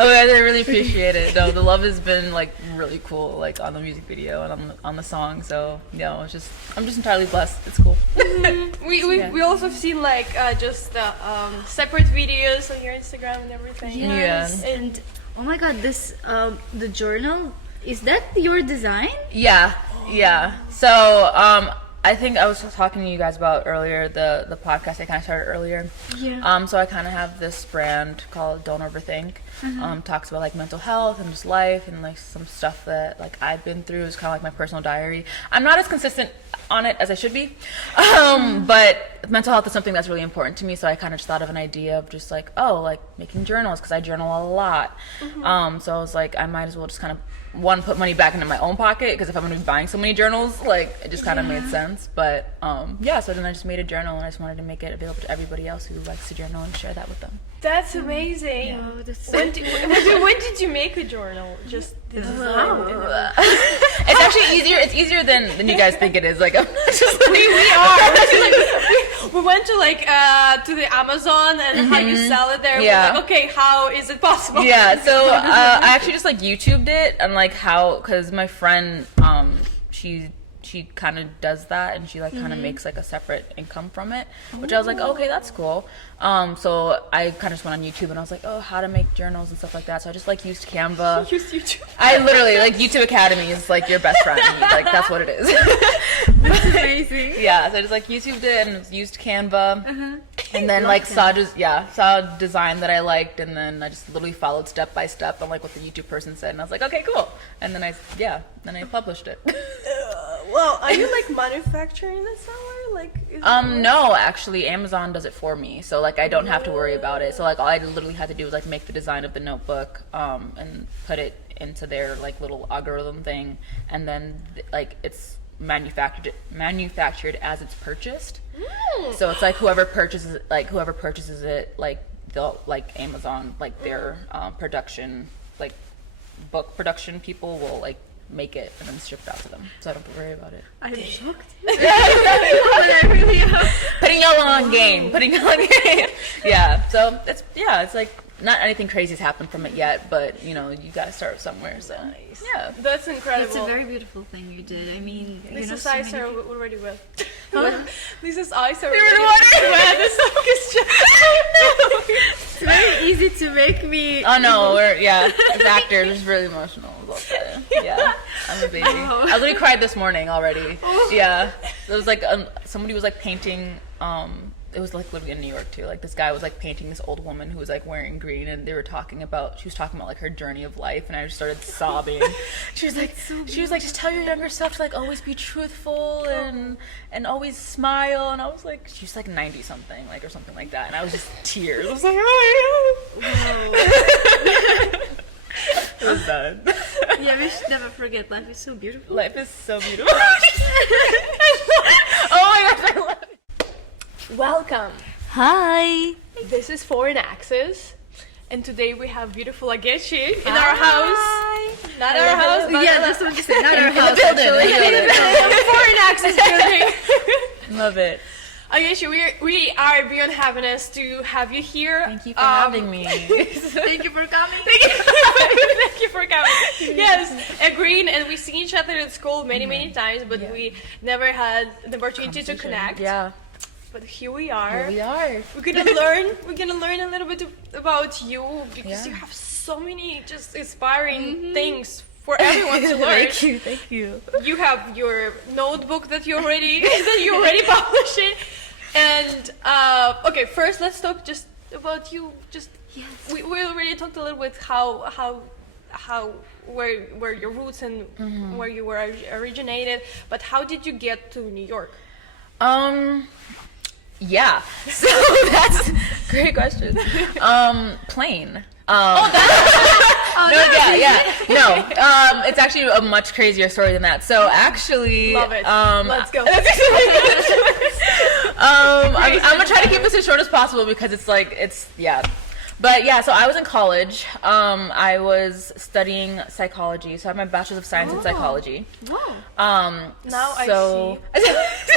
Oh, guys, I really appreciate it. No, the love has been like really cool, like on the music video and on the song. So I'm just entirely blessed. It's cool. We also seen like just separate videos on your Instagram and everything. Yes. Yeah. And oh my God, this the journal, is that your design? Yeah. So I think I was talking to you guys about earlier the podcast I kind of started earlier. Yeah. So I kind of have this brand called Don't Overthink. Talks about like mental health and just life and like some stuff that like I've been through. Is kind of like my personal diary. I'm not as consistent on it as I should be, but mental health is something that's really important to me. So I kind of just thought of an idea of just like making journals, because I journal a lot. So I was like, I might as well just kind of put money back into my own pocket, because if I'm going to be buying so many journals, like it just kind of made sense. But so then I just made a journal, and I just wanted to make it available to everybody else who likes to journal and share that with them. That's amazing. Yeah. Oh, that's When did you make a journal? Just the design. It's actually easier. It's easier than you guys think it is. Like, I'm just like, we are. We went to to the Amazon and how you sell it there. Yeah. We're like, okay, how is it possible? Yeah. So I actually just like YouTubed it, and like because my friend she kind of does that, and she like kind of makes like a separate income from it, which I was like, okay, that's cool. So I kind of just went on YouTube, and I was like, oh, how to make journals and stuff like that. So I just like used Canva. Use YouTube. I literally like YouTube Academy is like your best friend. Like that's what it is. That's amazing. Yeah, so I just like YouTubed it and used Canva, and then like saw a design that I liked, and then I just literally followed step by step on like what the YouTube person said, and I was like, okay, cool. And then I published it. Well, are you like manufacturing this somewhere? Like no, actually Amazon does it for me, so like I don't have to worry about it. So like all I literally had to do was like make the design of the notebook and put it into their like little algorithm thing, and then like it's manufactured as it's purchased. So it's like whoever purchases it, like they'll like Amazon, like their production, like book production people will like make it and then ship it out to them, so I don't have to worry about it. I'm shocked. I really am. Putting y'all on game. Yeah, so it's like not anything crazy's happened from it yet, but you gotta start somewhere. So nice. Yeah, that's incredible. It's a very beautiful thing you did. I mean, Lisa's so eyes many are people- already wet. Lisa's eyes are already already wet. The song is just. It's very easy to make me. Oh no, as actors, it's really emotional. Yeah, I'm a baby. Oh. I literally cried this morning already. Yeah, it was like somebody was like painting. It was like living in New York too. Like this guy was like painting this old woman who was like wearing green, and she was talking about like her journey of life, and I just started sobbing. She was like, just tell your younger self to like always be truthful and always smile. And I was like, she's like 90 something, like or something like that, and I was just tears. I was like, oh. It was bad. Yeah, we should never forget. Life is so beautiful. Life is so beautiful. Oh my gosh, I love it. Welcome. Hi. This is Foreign Access, and today we have beautiful Ogechi in our house. Not our house, but Yeah, just want to say, not our In the house. building. Actually. In the building. Foreign Access building. Love it. Ogechi, we are beyond happiness to have you here. Thank you for having me. Thank you for coming. Thank you for coming. Yes, agreeing, and we've seen each other at school many times, but we never had the opportunity to connect. Yeah. But here we are. Here we are. We're gonna learn a little bit about you, because you Yeah. have so many just inspiring things for everyone to learn. Thank you. You have your notebook that you already published it. And okay, first let's talk just about you. Just we already talked a little bit how where your roots and where you were originated, but how did you get to New York? Yeah. So that's a great question. Plane. It's actually a much crazier story than that. So actually, Love it. Let's go. I'm gonna try to keep this as short as possible because But yeah, so I was in college. I was studying psychology, so I have my bachelor's of science in psychology. Wow. Now I so see.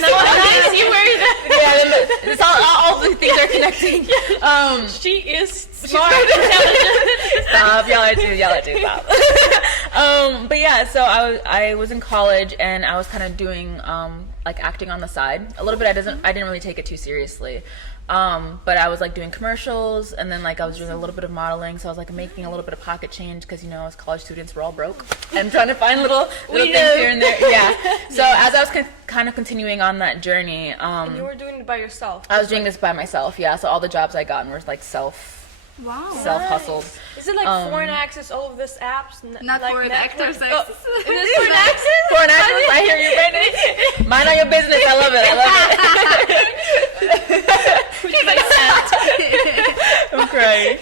Now I see where that. Yeah, it's all the things are connecting. She is smart, intelligent. Stop. Y'all are too. Stop. But yeah, so I was in college and I was kind of doing like acting on the side a little bit. I didn't really take it too seriously. But I was like doing commercials, and then like I was doing a little bit of modeling, so I was like making a little bit of pocket change because, you know, as college students we're all broke and trying to find little things here and there. Yeah. So as I was kind of continuing on that journey, and you were doing it by yourself. I was doing this by myself. Yeah. So all the jobs I got were like self hustled. Is it like foreign access? All of these apps, not like foreign actors. Is it foreign access? Foreign access. I hear you, Brandon. Mind on your business. I love it. I'm crying.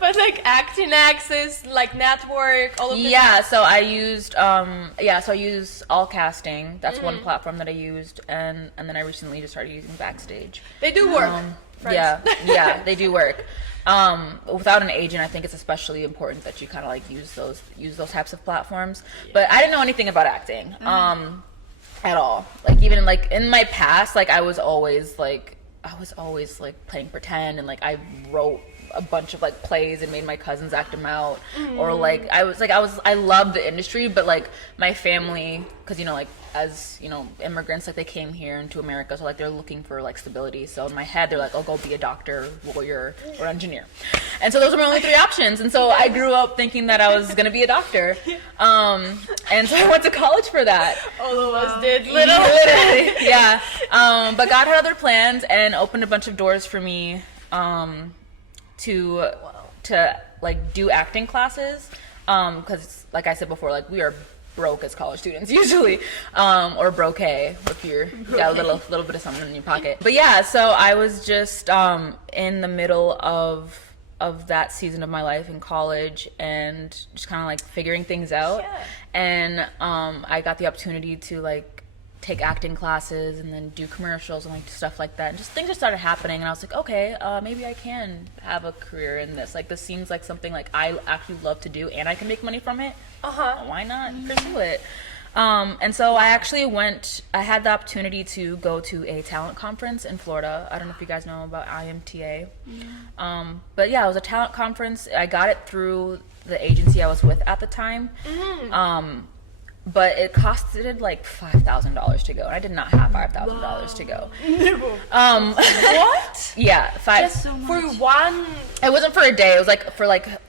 But like acting access, like network, all of this. Yeah, so I used I use All Casting. That's one platform that I used, and then I recently just started using Backstage. They do work. Yeah, they do work. Without an agent, I think it's especially important that you kind of like use those types of platforms. But I didn't know anything about acting at all. Like even like in my past, like I was always like playing pretend, and like I wrote a bunch of like plays and made my cousins act them out, or like I loved the industry, but like my family, because, you know, like as you know, immigrants, like they came here into America, so like they're looking for like stability. So in my head they're like, oh, go be a doctor, lawyer, or engineer, and so those were my only three options. And so I grew up thinking that I was gonna be a doctor, and so I went to college for that. All of us did, literally. Yeah. But God had other plans and opened a bunch of doors for me to like do acting classes, because like I said before, like we are broke as college students usually, or broke if you got a little bit of something in your pocket. But yeah, so I was just in the middle of that season of my life in college, and just kind of like figuring things out. And I got the opportunity to like take acting classes and then do commercials and like stuff like that, and just things just started happening, and I was like, okay, maybe I can have a career in this. Like this seems like something like I actually love to do, and I can make money from it. Why not pursue it? And so I had the opportunity to go to a talent conference in Florida. I don't know if you guys know about IMTA. But yeah, it was a talent conference. I got it through the agency I was with at the time. But it costed like $5,000 to go, and I did not have $5,000 to go. What? Yeah, Just so for one. It wasn't for a day. It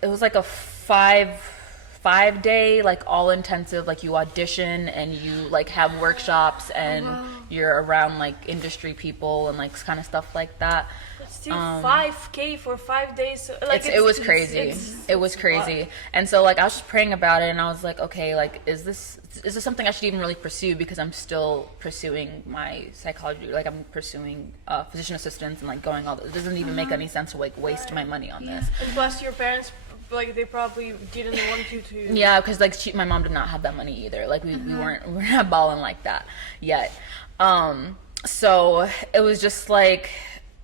was like a 5 day like all intensive, like you audition and you like have workshops, and you're around like industry people and like kind of stuff like that. Still $5,000 for 5 days. Like it was crazy. It was crazy. And so like I was just praying about it, and I was like, okay, like is this something I should even really pursue, because I'm still pursuing my psychology, like I'm pursuing physician assistants and like going all. It doesn't even make any sense to like waste my money on this. And plus your parents, like they probably didn't want you to. Yeah, because like my mom did not have that money either. Like we're not balling like that yet. So it was just like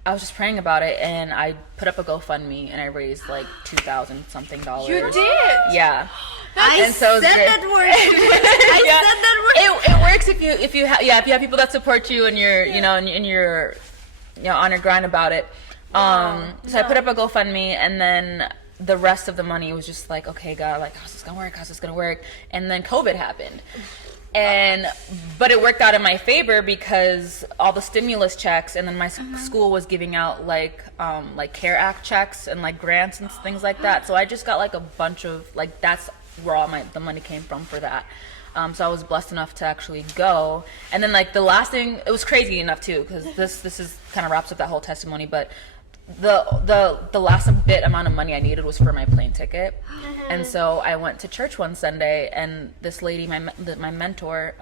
I was just praying about it, and I put up a GoFundMe, and I raised like $2,000 something. You did? Yeah. I said that word. It works if you have people that support you, and you're and you're on your grind about it. So I put up a GoFundMe, and then the rest of the money was just like, okay, God, like how's this gonna work? And then COVID happened. But it worked out in my favor, because all the stimulus checks, and then my school was giving out like CARE Act checks and like grants and things like that. So I just got like a bunch of like, that's where all the money came from for that. So I was blessed enough to actually go. And then like the last thing, it was crazy enough too, because this is kind of wraps up that whole testimony, but the last bit amount of money I needed was for my plane ticket. And so I went to church one Sunday, and this lady, my mentor,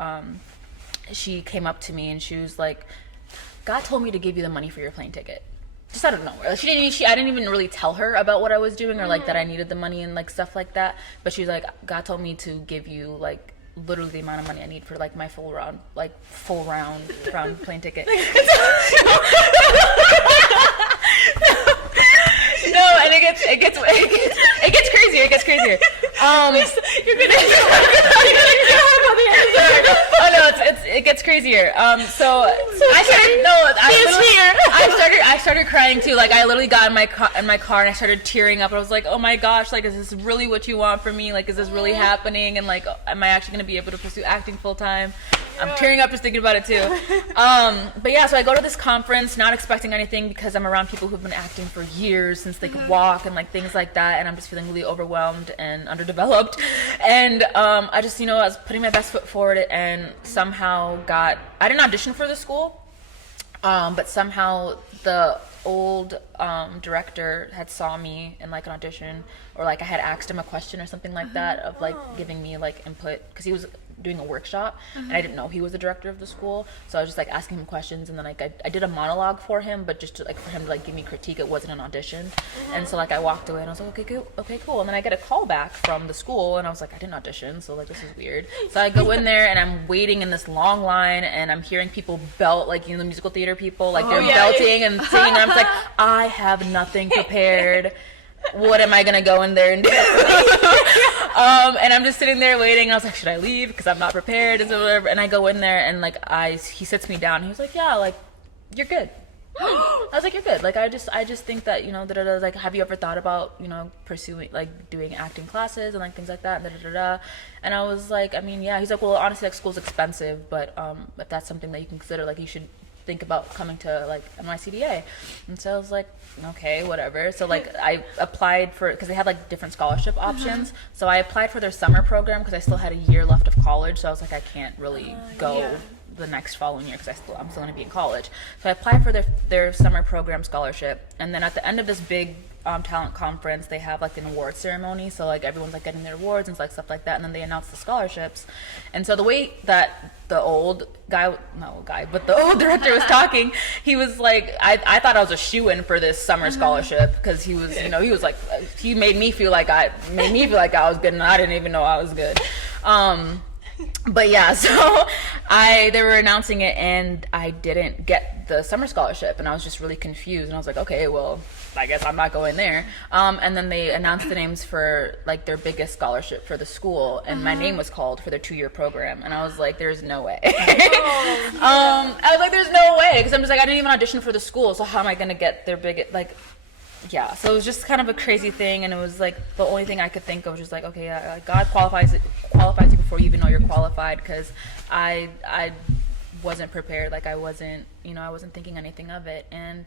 she came up to me and she was like, God told me to give you the money for your plane ticket. Just out of nowhere. Like, I didn't even really tell her about what I was doing, or like that I needed the money and like stuff like that. But she was like, God told me to give you like literally the amount of money I need for like my full round plane ticket. No, and it gets crazier. You're gonna kill her by the end. Oh no, it gets crazier. So I started crying too. Like I literally got in my car and I started tearing up. I was like, oh my gosh, like is this really what you want from me? Like is this really happening? And like, am I actually gonna be able to pursue acting full time? I'm tearing up just thinking about it too. But yeah, so I go to this conference not expecting anything because I'm around people who've been acting for years since they could walk and like things like that, and I'm just feeling really overwhelmed and underdeveloped. And I just, I was putting my best foot forward and somehow I didn't audition for the school, but somehow the old director had saw me in like an audition, or like I had asked him a question or something like that of like giving me like input because he was doing a workshop and I didn't know he was the director of the school, so I was just like asking him questions, and then like I did a monologue for him, but just to, like for him to like give me critique. It wasn't an audition. And so like I walked away and I was like, okay cool, and then I get a call back from the school and I was like, I didn't audition, so like this is weird. So I go in there and I'm waiting in this long line and I'm hearing people belt, like the musical theater people, like they're belting and singing, and I'm just like, I have nothing prepared. What am I gonna go in there and do? And I'm just sitting there waiting, and I was like, should I leave because I'm not prepared and so whatever. And I go in there and like he sits me down. He was like, yeah, like you're good. I was like, you're good. Like I just think that like, have you ever thought about pursuing like doing acting classes and like things like that, and I was like, I mean, yeah. He's like, well, honestly, like school's expensive, but if that's something that you can consider, like you should think about coming to like NYCDA. And so I was like, okay, whatever. So like I applied for, because they had like different scholarship options, so I applied for their summer program because I still had a year left of college, so I was like, I can't really go the next following year because I'm still going to be in college. So I applied for their summer program scholarship, and then at the end of this big talent conference, they have like an award ceremony, so like everyone's like getting their awards and like stuff like that, and then they announce the scholarships. And so the way that the old director was talking, he was like, I thought I was a shoo-in for this summer scholarship because he was, he was like, he made me feel like I was good, and I didn't even know I was good. But yeah, so they were announcing it and I didn't get the summer scholarship, and I was just really confused, and I was like, okay, well, I guess I'm not going there. And then they announced the names for like their biggest scholarship for the school, and my name was called for their 2-year program, and I was like, there's no way. I was like, there's no way, because I'm just like, I didn't even audition for the school, so how am I gonna get their big, like, yeah. So it was just kind of a crazy thing, and it was like the only thing I could think of was just like, okay, God qualifies you before you even know you're qualified, because I wasn't prepared. Like I wasn't thinking anything of it, and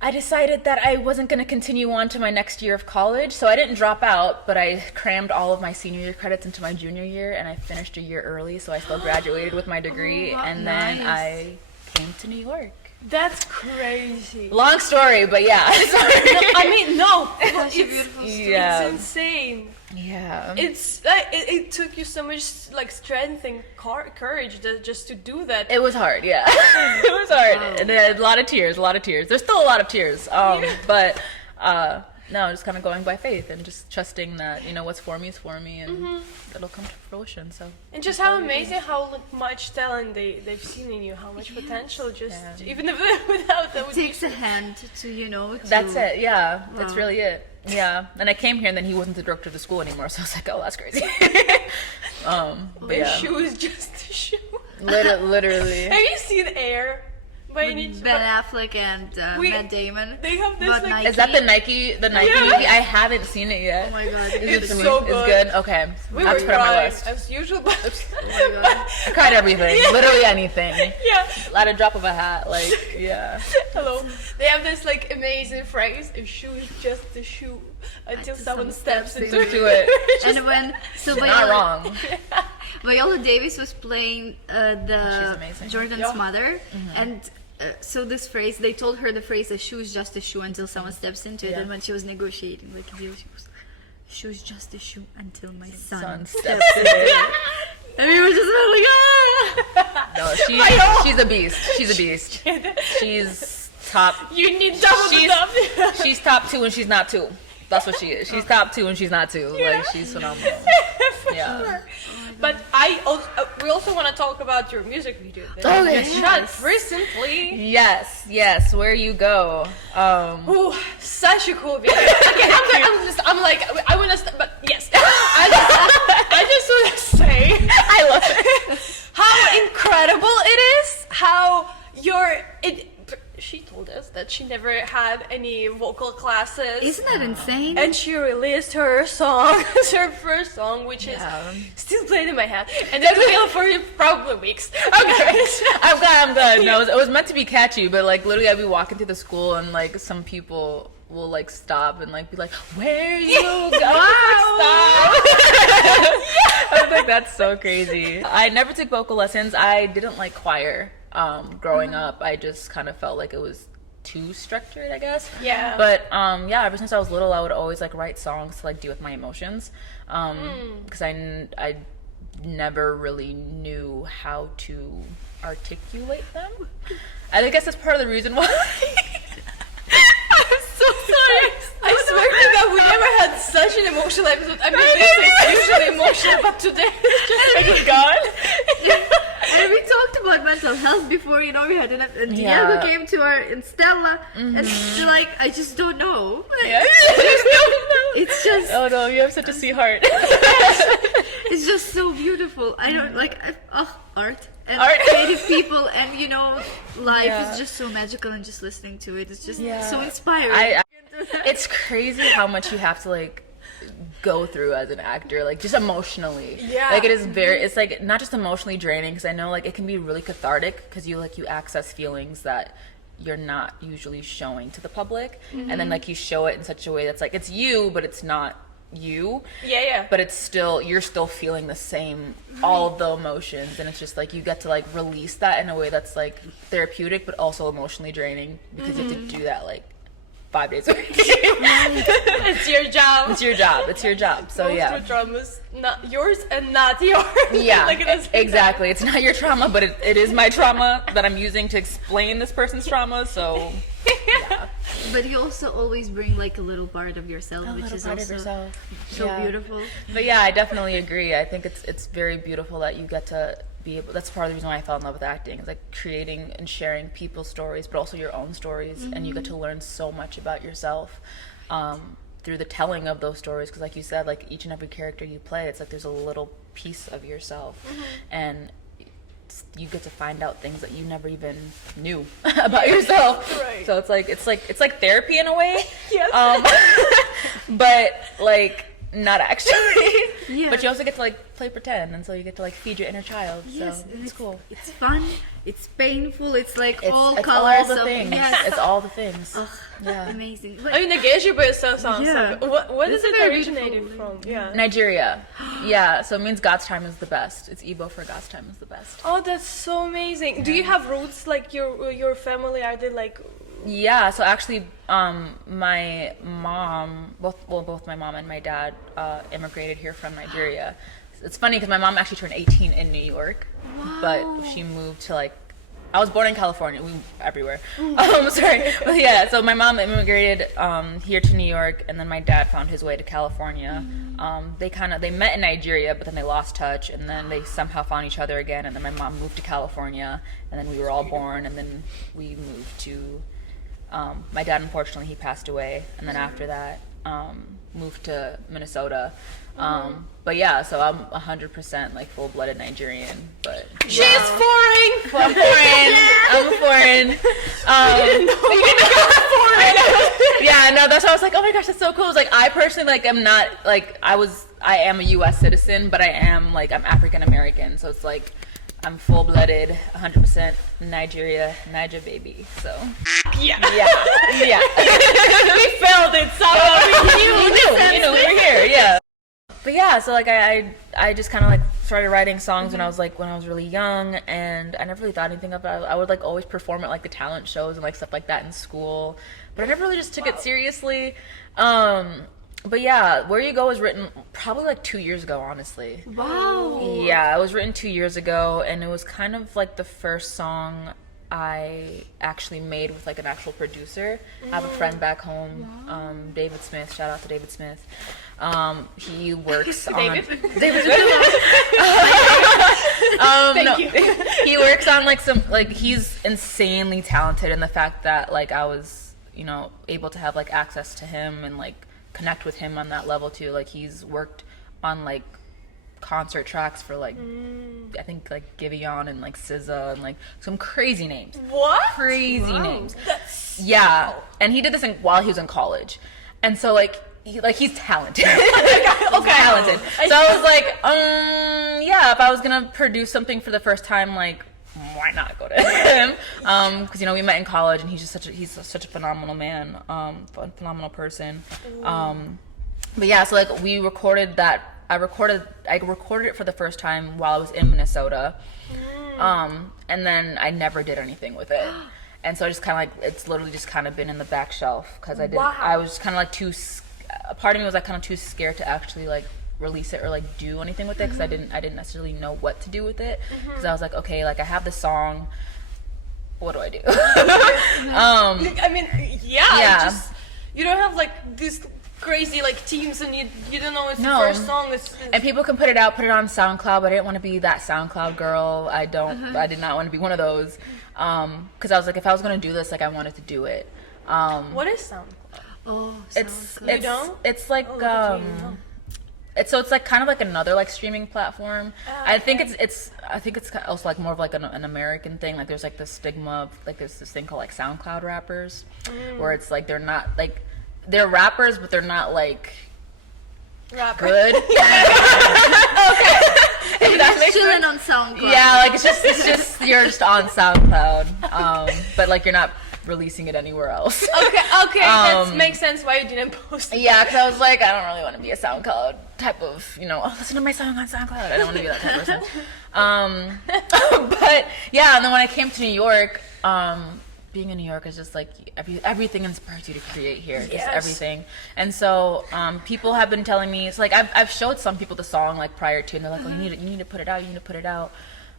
I decided that I wasn't going to continue on to my next year of college, so I didn't drop out, but I crammed all of my senior year credits into my junior year, and I finished a year early, so I still graduated with my degree, and then I came to New York. That's crazy. Long story, but yeah. It's a beautiful story. Yeah. It's insane. Yeah. It's like it took you so much like strength and courage just to do that. It was hard, yeah. It was hard. Wow. And a lot of tears. There's still a lot of tears. But no, just kind of going by faith and just trusting that, what's for me is for me, and it'll come to fruition. So. And just how amazing how much talent they've seen in you, how much potential even if without that. It takes a hand to. That's it. Yeah, Wow. that's really it. Yeah, and I came here, and then he wasn't the director of the school anymore, so I was like, oh, that's crazy. But the yeah. shoe is just a shoe. Literally. Have you seen Air? Ben Affleck and Matt Damon. They have this But like. Nike. Is that the Nike movie? I haven't seen it yet. Oh my god, It's it's so It's good. Okay, We I'll were put it on my crying list. as usual. Oh my god. I cried everything, literally anything. Yeah. At a drop of a hat, like yeah. Hello. They have this like amazing phrase: "A shoe is just a shoe until someone steps into Do it. And when Not wrong. Viola Davis was playing She's the amazing. Jordan's mother, and so this phrase, they told her the phrase, "A shoe is just a shoe until someone steps into it." Yeah. And when she was negotiating, like, she was, "Shoe is just a shoe until my son steps steps into it." And we were just like, ah! No, she's a beast. She's a beast. She's top. You need double the stuff. She's top 2 and she's not 2. That's what she is. She's top 2 and she's not 2. Like she's phenomenal. Yeah. Sure. But we also want to talk about your music video that Oh, you just yes. shot recently. Yes. Where you go. Ooh, such a cool video. Okay, I want to, but yes, I just want to say, I love it. she never had any vocal classes. Isn't that insane? And she released her song, her first song, which is still played in my head, and it will for probably weeks. Okay, I'm glad. No, it was meant to be catchy, but like literally, I'd be walking through the school, and like some people will like stop and like be like, "Where you going?" Stop. I was like, that's so crazy. I never took vocal lessons. I didn't like choir growing up. I just kind of felt like it was too structured, I guess. Yeah. But yeah, ever since I was little, I would always like write songs to like deal with my emotions, because I never really knew how to articulate them. I guess that's part of the reason why. I'm so sorry. I swear to God, we never had such an emotional episode. I mean, this is usually emotional, but today it's just God. And we talked about mental health before, you know, we had and Diego came to our, and Stella, and they're like, I just don't know. Yeah. It's just... Oh no, you have such a sweet heart. It's just so beautiful. I don't, like, art. And creative people, and you know, life is just so magical, and just listening to it is just so inspiring. It's crazy how much you have to like go through as an actor, like just emotionally. Yeah. Like it is very, it's like not just emotionally draining, because I know like it can be really cathartic, because you access feelings that you're not usually showing to the public, and then like you show it in such a way that's like it's you, but it's not you. But it's still, you're still feeling the same, all of the emotions, and it's just like you get to like release that in a way that's like therapeutic, but also emotionally draining, because you have to do that like 5 days a week. it's your job. It's your job. It's your job. So Most of trauma's not yours and not yours. Yeah, like exactly. It's not your trauma, but it is my trauma that I'm using to explain this person's trauma. So yeah. But you also always bring like a little part of yourself, which is also so beautiful. But yeah, I definitely agree. I think it's very beautiful that you get to be able, that's part of the reason why I fell in love with acting, is like creating and sharing people's stories, but also your own stories, and you get to learn so much about yourself through the telling of those stories, because like you said, like each and every character you play, it's like there's a little piece of yourself, and you get to find out things that you never even knew about yourself. Right. So it's like therapy in a way. Yes. But like not actually. Yeah. But you also get to like play pretend, and so you get to like feed your inner child. Yes, so and it's cool. It's fun. It's painful. It's like all it's colors all the of things. yes. It's all the things. Yeah. Amazing. I mean, Ogechi by itself sounds like, what is It's it very originated beautiful. from? Yeah. Nigeria. Yeah, so it means God's time is the best. It's Igbo for God's time is the best. Oh, that's so amazing. Do you have roots, like your family, are they like... Yeah, so actually my mom, both my mom and my dad immigrated here from Nigeria. It's funny because my mom actually turned 18 in New York, but she moved to like, I was born in California, we moved everywhere. Sorry. But yeah, so my mom immigrated here to New York, and then my dad found his way to California. They met in Nigeria, but then they lost touch, and then they somehow found each other again, and then my mom moved to California, and then we were all born, and then we moved to, my dad, unfortunately, he passed away, and then after that, moved to Minnesota. But yeah, so I'm 100% like full-blooded Nigerian, but She's foreign! I'm foreign. I'm foreign. Yeah, no, that's why I was like, oh my gosh, that's so cool. It's like, I personally, like, am not, like, I am a U.S. citizen, but I'm African American, so it's like, I'm full-blooded, 100% Niger baby, so. Yeah. We felt it, so we knew, we were here, yeah. But yeah, so like I just kind of like started writing songs when I was really young, and I never really thought anything of it. I would like always perform at like the talent shows and like stuff like that in school, but I never really just took it seriously. But yeah, Where You Go was written probably like 2 years ago, honestly. Wow. Yeah, it was written 2 years ago, and it was kind of like the first song I actually made with like an actual producer. I have a friend back home, David Smith. Shout out to David Smith. He works on David Smith. Thank you. He works on like he's insanely talented in the fact that like I was, able to have like access to him and like connect with him on that level too. Like he's worked on like concert tracks for like I think like Giveon and like SZA and like some crazy names. What? Crazy names. That's And he did this while he was in college, and so like he's talented. okay. Talented. So I was like, yeah, if I was gonna produce something for the first time, like, why not go to him? Because we met in college, and he's such a phenomenal man, phenomenal person. But yeah, so like we recorded that. I recorded it for the first time while I was in Minnesota, and then I never did anything with it. And so I just kind of like, it's literally just kind of been in the back shelf because I was just kind of like a part of me was like kind of too scared to actually like release it or like do anything with it because I didn't necessarily know what to do with it because I was like, okay, like I have the song, what do I do? I mean, yeah. Just, you don't have like this crazy like teams and you don't know it's No. the first song. And people can put it on SoundCloud, but I didn't want to be that SoundCloud girl. I did not want to be one of those. Because I was like, if I was going to do this, like I wanted to do it. What is SoundCloud? Oh, It's You don't? it's like look at you. it's like kind of like another like streaming platform. I think it's also like more of like an American thing. Like there's like the stigma of like there's this thing called like SoundCloud rappers, where it's like they're not like they're rappers, but they're not like Rapper. good. If that makes chilling sense. on SoundCloud. Yeah, like it's just you're just on SoundCloud, but like you're not releasing it anywhere else. Okay, that makes sense why you didn't post it. Yeah, because I was like, I don't really want to be a SoundCloud type of, listen to my song on SoundCloud. I don't want to be that type of person. But yeah, and then when I came to New York, being in New York is just like everything inspires you to create here, just everything. And so people have been telling me, it's like I've showed some people the song like prior to, and they're like, oh, you need to put it out, you need to put it out.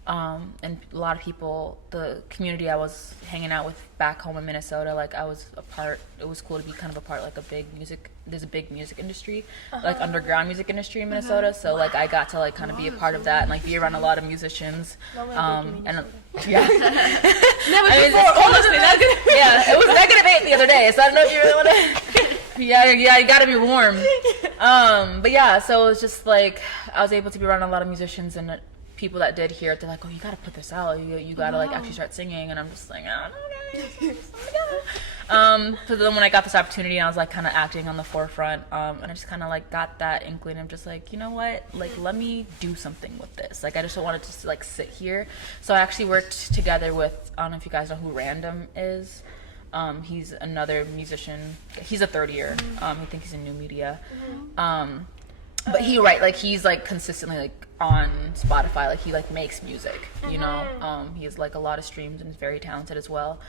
And a lot of people, the community I was hanging out with back home in Minnesota, like I was a part, it was cool to be kind of a part, like there's a big music industry, like underground music industry in Minnesota. So like I got to like kind of be a part of that and like be around a lot of musicians. And yeah. Never before, honestly. Yeah, it was -8 the other day, so I don't know if you really want to. Yeah, you gotta be warm. But yeah, so it was just like I was able to be around a lot of musicians and people that did hear it. They're like, oh, you gotta put this out. You gotta like actually start singing. And I'm just like, I don't know, guys. So then when I got this opportunity, I was like kind of acting on the forefront, and I just kind of like got that inkling. I'm just like, you know what? Like, let me do something with this. Like, I just don't want it to like sit here. So I actually worked together with, I don't know if you guys know who Random is. He's another musician. He's a third year. I think he's in new media. But he's like consistently like on Spotify, like he like makes music, he has like a lot of streams and is very talented as well.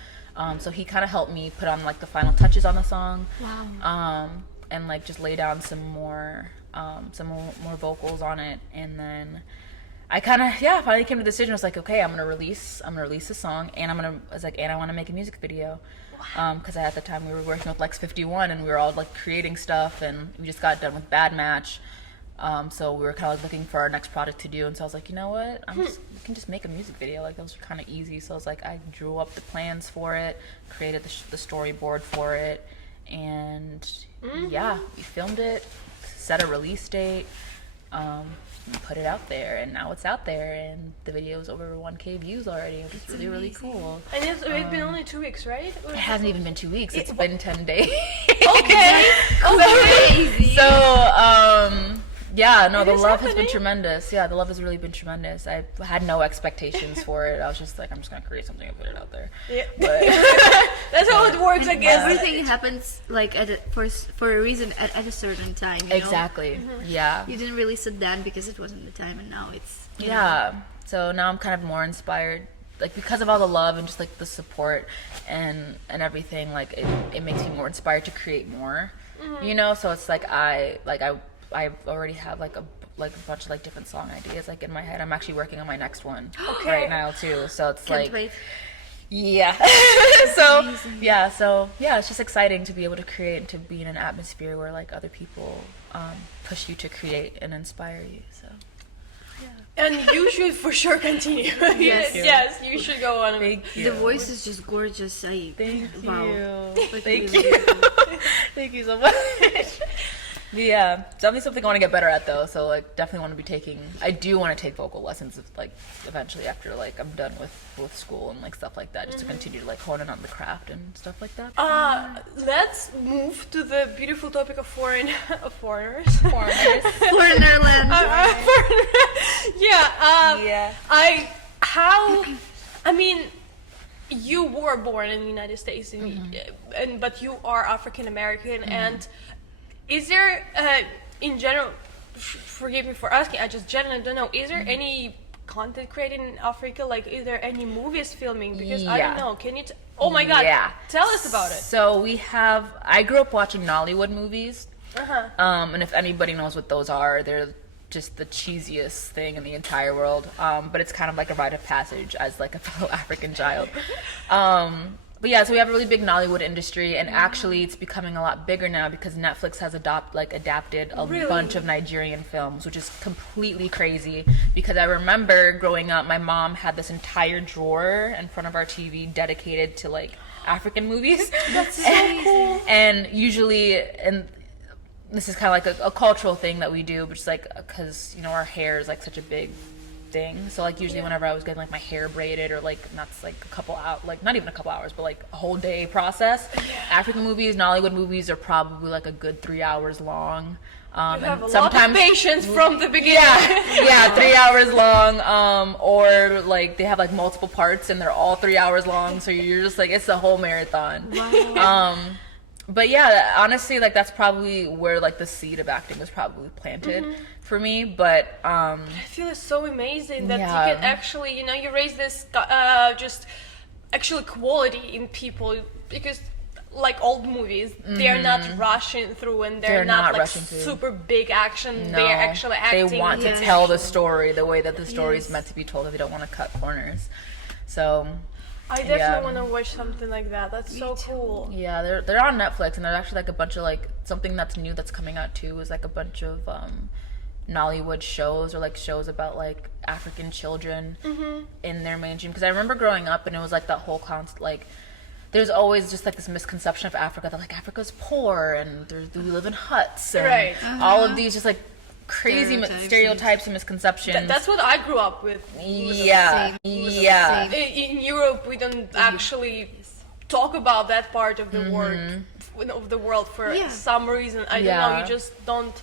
So he kind of helped me put on like the final touches on the song. Wow. And like just lay down some more vocals on it, and then I kind of finally came to the decision. I was like, okay, I'm gonna release the song, and I want to make a music video. Because at the time we were working with Lex 51 and we were all like creating stuff, and we just got done with Bad Match. So we were kind of like looking for our next project to do, and so I was like, you know what, we can just make a music video. Like those are kind of easy. So I was like, I drew up the plans for it, created the storyboard for it, and we filmed it, set a release date, and put it out there, and now it's out there, and the video is over 1K views already. It's really amazing. Really cool. And it's been only 2 weeks, right? It hasn't even been 2 weeks. It's been 10 days. Okay. Crazy. So the love has been happening. tremendous. Yeah, the love has really been tremendous. I had no expectations for it. I was just like, I'm just gonna create something and put it out there. Yeah. But that's how it works, I guess. Everything happens like for a reason at a certain time. Exactly. Yeah. You didn't release it then because it wasn't the time, and now it's So now I'm kind of more inspired, like because of all the love and just like the support and everything. Like it makes me more inspired to create more. So it's like I already have like a bunch of like different song ideas like in my head. I'm actually working on my next one right now too. So it's Can't wait. Yeah. So it's just exciting to be able to create and to be in an atmosphere where like other people push you to create and inspire you. So And you should for sure continue. Yes, you should go on. Thank you. The voice is just gorgeous. Thank wow. you. Like, Thank really you. Thank you so much. Yeah, definitely something I want to get better at though. So like, definitely want to be taking. I do want to take vocal lessons, like eventually after like I'm done with school and like stuff like that, just to continue to like hone in on the craft and stuff like that. Let's move to the beautiful topic of foreigners. Foreigners. Foreignerland. Yeah. I mean, you were born in the United States, but you are African American, and is there, in general, forgive me for asking, I just generally don't know, is there any content created in Africa? Like, is there any movies filming? Because I don't know. Can you? Oh my God! Yeah. Tell us about it. So I grew up watching Nollywood movies, and if anybody knows what those are, they're just the cheesiest thing in the entire world. But it's kind of like a rite of passage as like a fellow African child. But yeah, so we have a really big Nollywood industry, and actually it's becoming a lot bigger now because Netflix has adapted a bunch of Nigerian films, which is completely crazy. Because I remember growing up, my mom had this entire drawer in front of our TV dedicated to like African movies. That's so cool. And usually, and this is kind of like a cultural thing that we do, which is like, because our hair is like such a big thing. So like usually whenever I was getting like my hair braided, or like that's like a couple out, like not even a couple hours, but like a whole day process. African movies, Nollywood movies are probably like a good 3 hours long. You have a lot of patience from the beginning. Yeah, 3 hours long. Or like they have like multiple parts and they're all 3 hours long. So you're just like, it's a whole marathon. Wow. But yeah, honestly, like that's probably where like the seed of acting was probably planted for me. But I feel it's so amazing that you can actually, you raise this just actually quality in people, because like old movies, they are not rushing through, and they're not like super big action. No, they're actually acting. They want to tell the story the way that the story is meant to be told. They don't want to cut corners. So I definitely want to watch something like that. That's so cool. Yeah, they're on Netflix, and there's actually like a bunch of like something that's new that's coming out too is like a bunch of Nollywood shows, or like shows about like African children in their mainstream. Because I remember growing up, and it was like that whole concept, like there's always just like this misconception of Africa that like Africa's poor and we live in huts, and all of these just like crazy stereotypes and misconceptions. That's what I grew up with. Yeah. In Europe, we don't actually talk about that part of the world for some reason. I don't know. You just don't.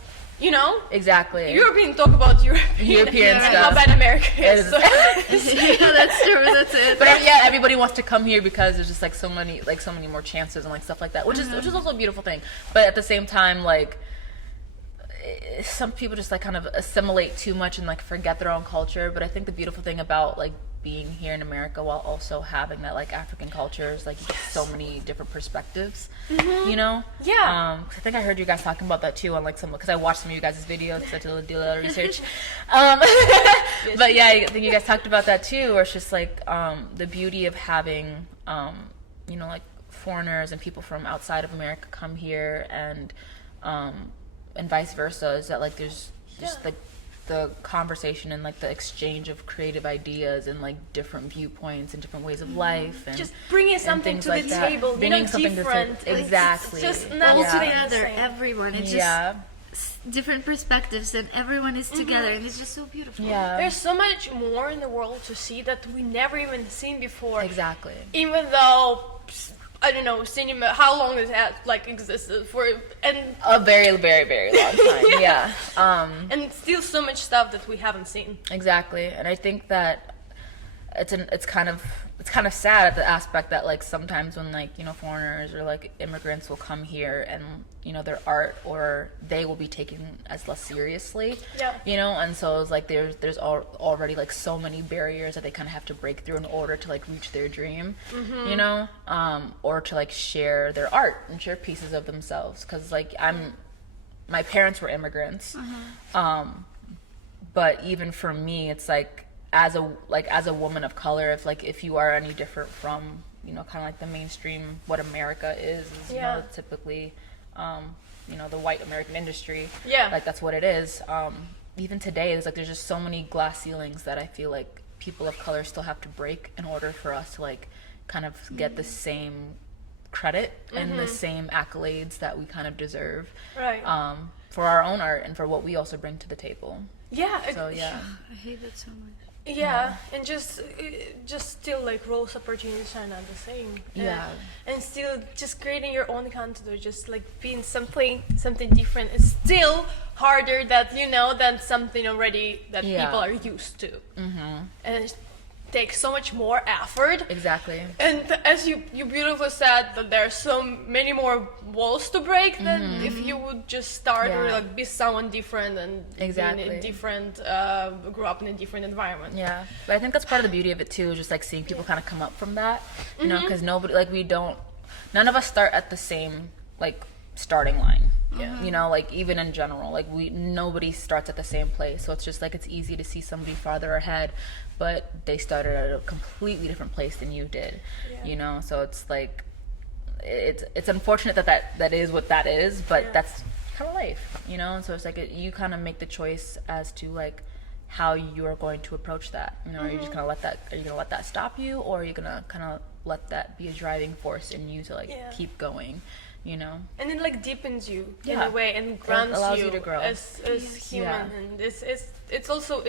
Exactly. European talk about European stuff. How bad America is. So. Yeah, that's true. That's it. But everybody wants to come here because there's just like so many more chances and like stuff like that, which is also a beautiful thing. But at the same time, like some people just like kind of assimilate too much and like forget their own culture. But I think the beautiful thing about like being here in America while also having that like African culture is like you get so many different perspectives. I think I heard you guys talking about that too on like because I watched some of you guys' videos, so I did a little research. But yeah, I think you guys talked about that too, where it's just like the beauty of having like foreigners and people from outside of America come here, and vice versa, is that like there's just like the conversation and like the exchange of creative ideas and like different viewpoints and different ways of life, and just bringing something to the table, bringing something different. Exactly. It's just not together, everyone. It's just different perspectives, and everyone is together, and it's just so beautiful. Yeah. There's so much more in the world to see that we never even seen before. Exactly. Even though I don't know, cinema, how long has it like existed for, and a very, very, very long time. Yeah. And still so much stuff that we haven't seen. Exactly. And I think that it's kind of sad at the aspect that like sometimes when like foreigners or like immigrants will come here, and their art or they will be taken as less seriously. And so it's like there's already like so many barriers that they kind of have to break through in order to like reach their dream. Or to like share their art and share pieces of themselves, because like my parents were immigrants. But even for me, it's like as a woman of color, if you are any different from kind of like the mainstream what America is typically the white American industry, like that's what it is. Even today there's just so many glass ceilings that I feel like people of color still have to break in order for us to like kind of get the same credit and the same accolades that we kind of deserve. for our own art and for what we also bring to the table. Yeah. So yeah. I hate that so much. Yeah, and just still like roles opportunities are not the same. Yeah. And still just creating your own content or just like being something different is still harder than something already that people are used to. And it takes so much more effort. Exactly. And as you beautifully said, that there are so many more walls to break than if you would just start or like be someone different and be in a different, grew up in a different environment. Yeah, but I think that's part of the beauty of it too, just like seeing people kind of come up from that, you know, because nobody, like none of us start at the same like starting line. Yeah. You know, like even in general, like nobody starts at the same place. So it's just like it's easy to see somebody farther ahead, but they started at a completely different place than you did. Yeah. You know, so it's like it's unfortunate that is what that is, but that's kind of life, you know. And so it's like you kind of make the choice as to like how you are going to approach that. You know, are you just gonna let that stop you, or are you gonna kind of let that be a driving force in you to like keep going? You know, and it like deepens you in a way and grants you to grow as human, and it's also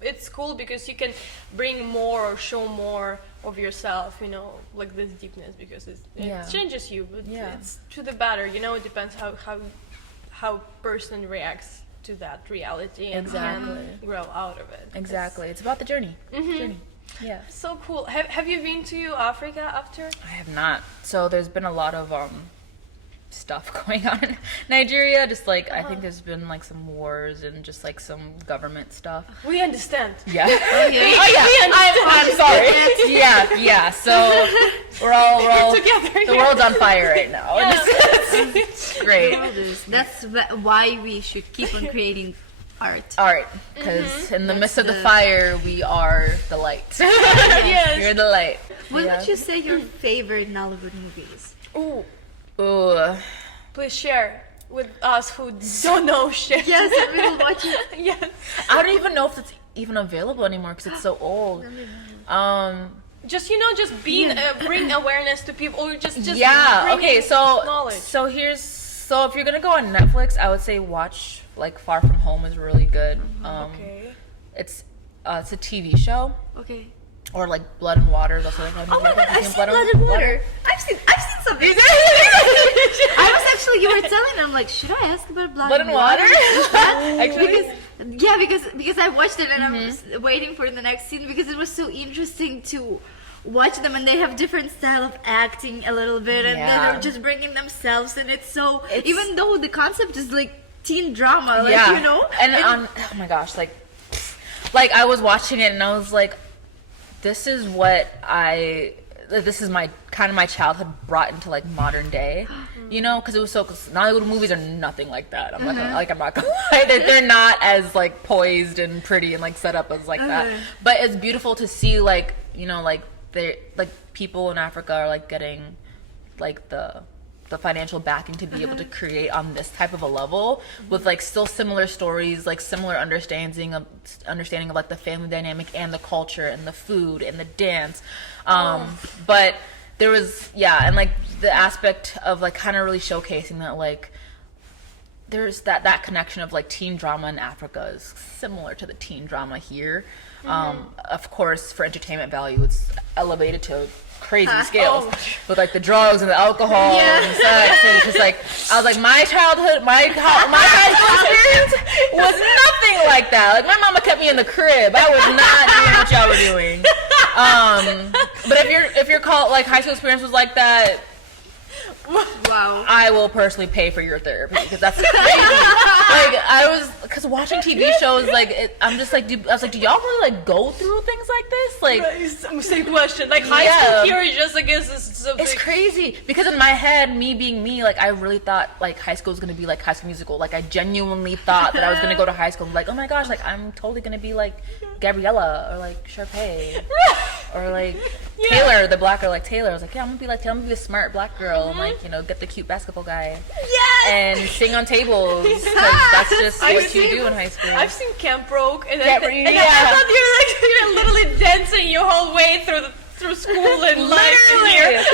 it's cool because you can bring more or show more of yourself, you know, like this deepness, because it changes you, but it's to the better, you know. It depends how person reacts to that reality and can grow out of it. Exactly, it's about the journey. Yeah, so cool. Have you been to Africa after? I have not. So there's been a lot of stuff going on in Nigeria, just like I think there's been like some wars and just like some government stuff. We understand. Yeah. I'm sorry. Yeah. So we're all together. The world's on fire right now. Yeah. It's great. That's why we should keep on creating art, because in the midst of the fire we are the light. Yes. You're the light. What would you say your favorite Nollywood movies? Ooh. Please share with us who don't know shit. Yes, we will watch it. Yes. I don't even know if it's even available anymore because it's so old. Just being bring awareness to people, or just okay. So knowledge. So if you're gonna go on Netflix, I would say watch like Far From Home is really good. Okay. It's a TV show. Okay. Or like Blood and Water. That's what Oh my god, I've seen Blood and Water. I've seen something. I was actually, you were telling them, like, should I ask about Blood and Water? Actually? Because I watched it and I was waiting for the next scene because it was so interesting to watch them, and they have different style of acting a little bit, and they're just bringing themselves, and it's even though the concept is like teen drama, like, you know? And oh my gosh, like I was watching it and I was like, this is my kind of my childhood brought into like modern day, you know, because it was cause Nollywood movies are nothing like that. I'm not gonna lie, they're not as like poised and pretty and like set up as like that. But it's beautiful to see, like, you know, like they like people in Africa are like getting like the financial backing to be able to create on this type of a level with like still similar stories, like similar understanding of like the family dynamic and the culture and the food and the dance. But there was, and like the aspect of like kind of really showcasing that like there's that connection of like teen drama in Africa is similar to the teen drama here. Of course, for entertainment value, it's elevated to crazy scales with like the drugs and the alcohol and sex, and it's just like I was like, my childhood, my high school experience was nothing like that. Like my mama kept me in the crib. I was not doing what y'all were doing. But if your like high school experience was like that, wow, I will personally pay for your therapy because that's crazy. Because watching TV shows, like I was like, do y'all really like go through things like this? Like, same question. Like high school here, just I guess is something. It's crazy because in my head, me being me, like I really thought like high school was gonna be like High School Musical. Like I genuinely thought that I was gonna go to high school and be like, oh my gosh, like I'm totally gonna be like Gabriella or like Sharpay or like Taylor, the black girl, like Taylor. I was like, I'm gonna be like Taylor, I'm gonna be the smart black girl and like, you know, get the cute basketball guy and sing on tables. That's just what you do in high school. I've seen Camp Rock, and I thought you're literally dancing your whole way through school and life here.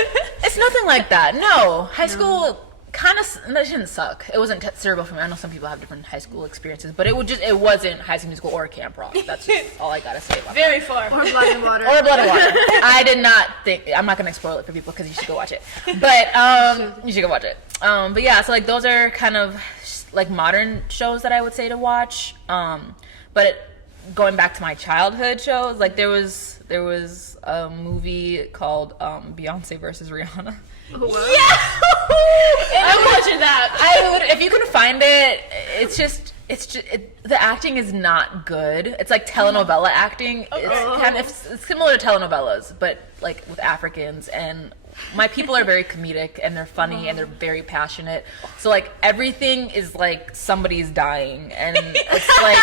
It's nothing like that. No, high school kind of, that didn't suck. It wasn't terrible for me. I know some people have different high school experiences, but it wasn't High School Musical or Camp Rock. That's just all I gotta say about Very far. Or Blood and Water. Or Blood and Water. I did not think, I'm not gonna spoil it for people because you should go watch it. But, you should go watch it. But yeah, so like those are kind of like modern shows that I would say to watch. But going back to my childhood shows, like there was a movie called Beyonce versus Rihanna. Oh, wow. Yeah, I'm watching that. I would, if you can find it. The acting is not good. It's like telenovela acting. It's similar to telenovelas, but like with Africans. And my people are very comedic and they're funny and they're very passionate. So like everything is like somebody's dying, and it's like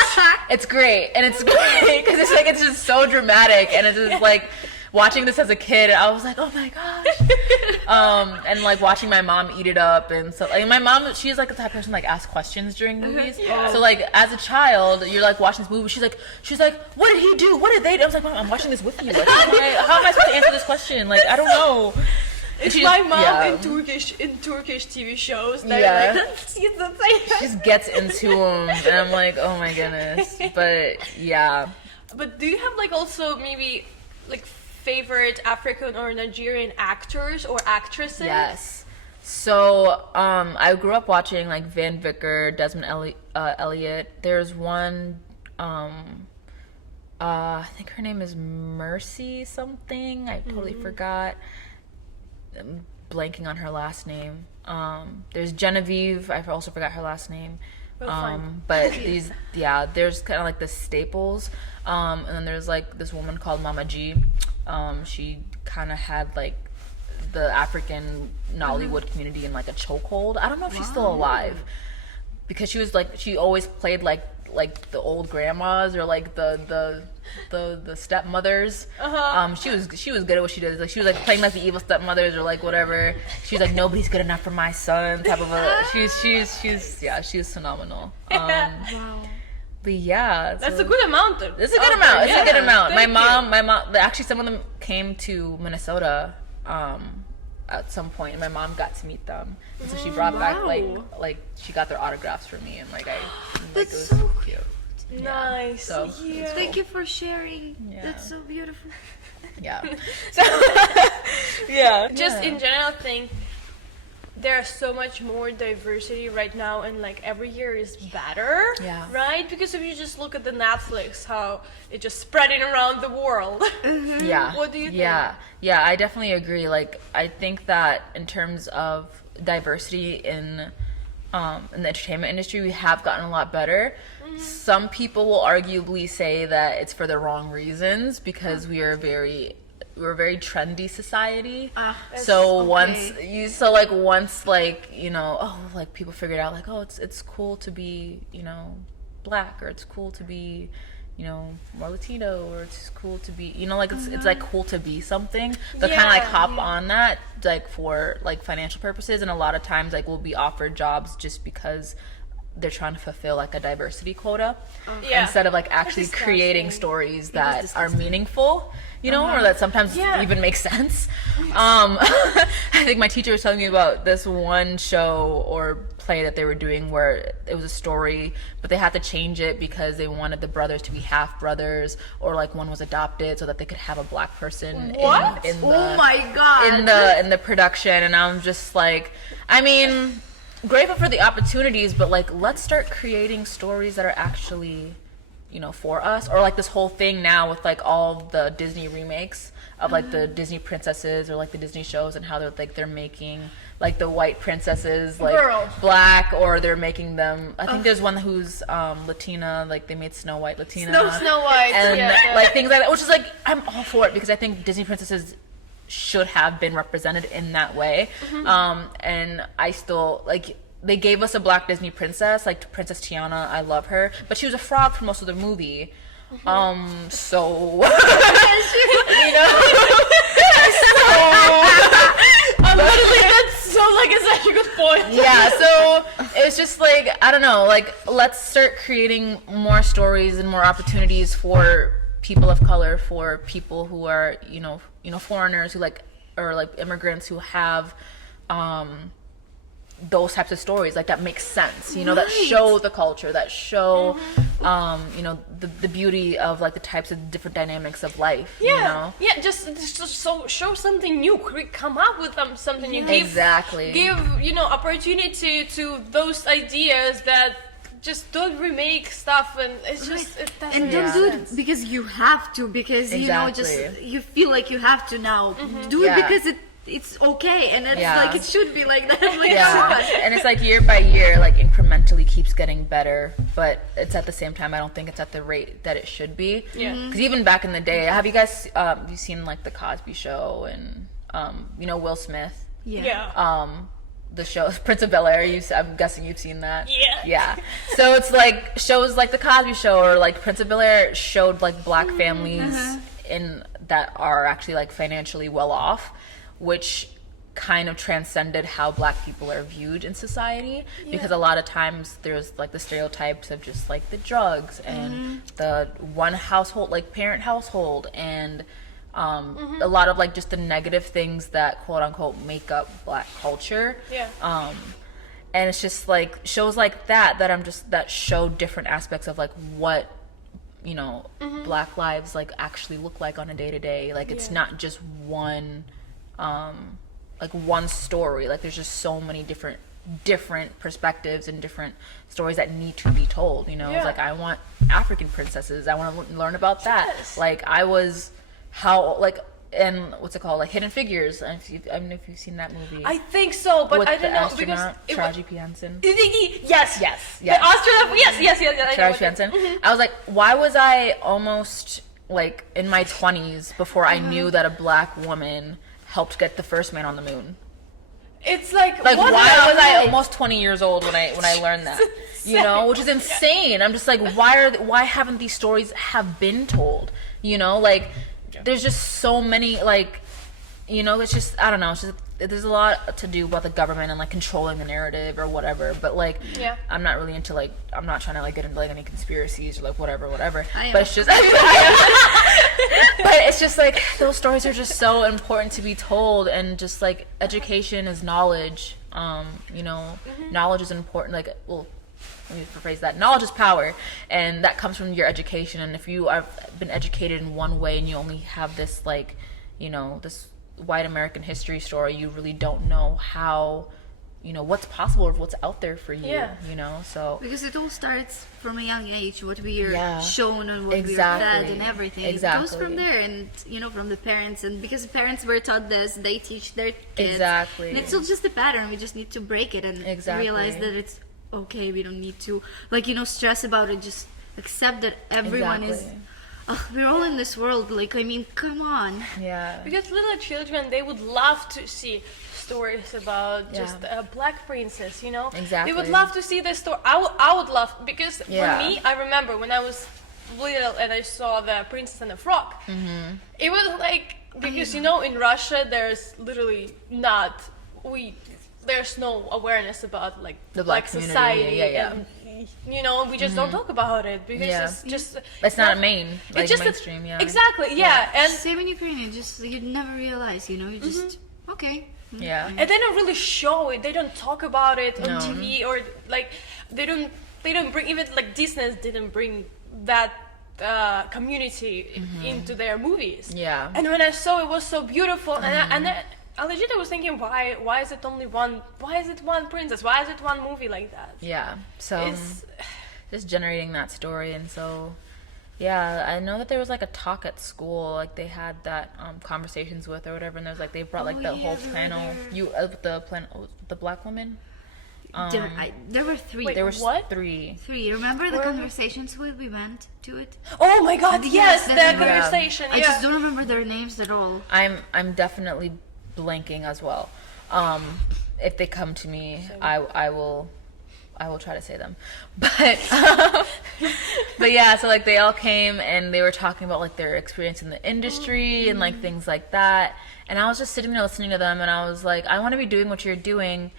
it's great, and it's great because it's just so dramatic, and it's just like. Watching this as a kid, I was like, oh my gosh. And like watching my mom eat it up, and so like my mom, she's like the type of person like asks questions during movies. So like as a child, you're like watching this movie, she's like, what did he do? What did they do? I was like, Mom, I'm watching this with you. Like, how am I supposed to answer this question? Like, I don't know. It's my mom in Turkish TV shows. That like, she just gets into them, and I'm like, oh my goodness. But yeah. But do you have like also maybe like favorite African or Nigerian actors or actresses? Yes. So I grew up watching like Van Vicker, Desmond Elliott. There's one, I think her name is Mercy something. I totally forgot. I'm blanking on her last name. There's Genevieve. I also forgot her last name. But there's kind of like the staples. And then there's like this woman called Mama G. She kind of had like the African Nollywood community in like a chokehold. I don't know if she's still alive, because she was like, she always played like the old grandmas or like the stepmothers. She was good at what she did. Like she was like playing like the evil stepmothers or like whatever. She was like, nobody's good enough for my son type of a. She was phenomenal. Wow. But yeah, that's a good amount. It's a good amount. It's a good amount. My mom. Actually, some of them came to Minnesota at some point, and my mom got to meet them. And so she brought back like she got their autographs for me, and like That's it was so cute. Nice. So Thank you for sharing. Yeah. That's so beautiful. Yeah. So Just in general, I think there's so much more diversity right now, and like every year is better. Yeah. Right? Because if you just look at the Netflix, how it's just spreading around the world. Yeah. What do you think? Yeah, I definitely agree. Like, I think that in terms of diversity in the entertainment industry, we have gotten a lot better. Some people will arguably say that it's for the wrong reasons, because we're a very trendy society. So once people figured out like, oh, it's cool to be, black, or it's cool to be, more Latino, or it's cool to be, it's like cool to be something. They'll kind of like hop on that like for like financial purposes, and a lot of times like we'll be offered jobs just because they're trying to fulfill like a diversity quota instead of like actually creating stories that are meaningful, or that sometimes even make sense. I think my teacher was telling me about this one show or play that they were doing where it was a story, but they had to change it because they wanted the brothers to be half brothers, or like one was adopted so that they could have a black person in the Oh my god. in the production. And I'm just like, I mean, grateful for the opportunities, but like, let's start creating stories that are actually, for us. Or like this whole thing now with like all the Disney remakes of like the Disney princesses or like the Disney shows, and how they're making like the white princesses like black, or they're making them, I think there's one who's Latina, like they made Snow White Latina. Snow White. And like things like that, which is like, I'm all for it, because I think Disney princesses should have been represented in that way. And I still like, they gave us a black Disney princess, like Princess Tiana. I love her, but she was a frog for most of the movie. So that's so like, it's such a good point. Yeah, so it's just like, I don't know, like, let's start creating more stories and more opportunities for people of color, for people who are, foreigners who like, or like immigrants who have, those types of stories, like that make sense, you know, that show the culture, that show you know, the beauty of like the types of different dynamics of life. Yeah, you know? yeah, just so show something new, come up with something new. Give you know, opportunity to those ideas that just don't remake stuff, and it's just it doesn't and make don't do sense. it because you have to, because you know, just you feel like you have to now do it because it's okay, and it's like it should be like that. Like, and it's like year by year, like incrementally keeps getting better, but it's at the same time, I don't think it's at the rate that it should be. Because even back in the day, have you guys you seen like the Cosby Show and you know, Will Smith? The show Prince of Bel-Air, I'm guessing you've seen that. Yeah. So it's like shows like the Cosby Show or like Prince of Bel-Air showed like black families in that are actually like financially well off, which kind of transcended how black people are viewed in society, because a lot of times there's like the stereotypes of just like the drugs and the one household, like parent household, and a lot of like just the negative things that quote unquote make up black culture. And it's just like shows like that that show different aspects of like what, you know, black lives like actually look like on a day-to-day. Like it's not just one like one story. Like there's just so many different perspectives and different stories that need to be told, you know. It's like I want African princesses, I want to learn about that. Like I was and what's it called, like Hidden Figures. I don't know if you've seen that movie. I think so, but with I don't the know astronaut, because Taraji P. Henson. Yes. The astronaut. Yes. Taraji P. Henson. I was like, why was I almost like in my 20s before I knew that a black woman helped get the first man on the moon? It's like why was I almost 20 years old when I learned that? You know, which is insane. I'm just like, why haven't these stories have been told? You know, like there's just so many, like, you know, it's just, I don't know, it's just, there's a lot to do about the government and like controlling the narrative or whatever, but like I'm not really into like, I'm not trying to like get into like any conspiracies or like whatever, but it's just but it's just like those stories are just so important to be told, and just like education is knowledge. You know, knowledge is important. Like, well, let me rephrase that. Knowledge is power, and that comes from your education. And if you have been educated in one way and you only have this, like, you know, this white American history story, you really don't know how, you know, what's possible or what's out there for you, you know. So because it all starts from a young age, what we are shown and what we are fed and everything. It goes from there, and you know, from the parents, and because the parents were taught this, they teach their kids. And it's all just a pattern. We just need to break it and realize that it's okay. We don't need to, like, you know, stress about it. Just accept that everyone is. We're all in this world. Like, I mean, come on. Because little children, they would love to see stories about just a black princess, you know. They would love to see this story. I would love, because for me, I remember when I was little and I saw the Princess and the Frog. It was like, because you know, in Russia, there's literally there's no awareness about like the black society. And, you know, we just don't talk about it because it's not mainstream. And same in Ukraine, you never realize, you know, you just and they don't really show it. They don't talk about it on TV, or like they don't bring, even like Disney didn't bring that community into their movies. And when I saw it was so beautiful, and then I legit was thinking, why is it only one? Why is it one princess? Why is it one movie like that? So it's just generating that story. And so I know that there was like a talk at school, like they had that conversations with or whatever, and there's like they brought like the whole panel. The black woman. There were three. Wait, there were what? three. Remember the conversations we went to it? Oh my God! Yes, that conversation. I just don't remember their names at all. I'm definitely blanking as well. If they come to me, I will try to say them. But so like they all came and they were talking about like their experience in the industry and like things like that. And I was just sitting there listening to them, and I was like, I want to be doing what you're doing,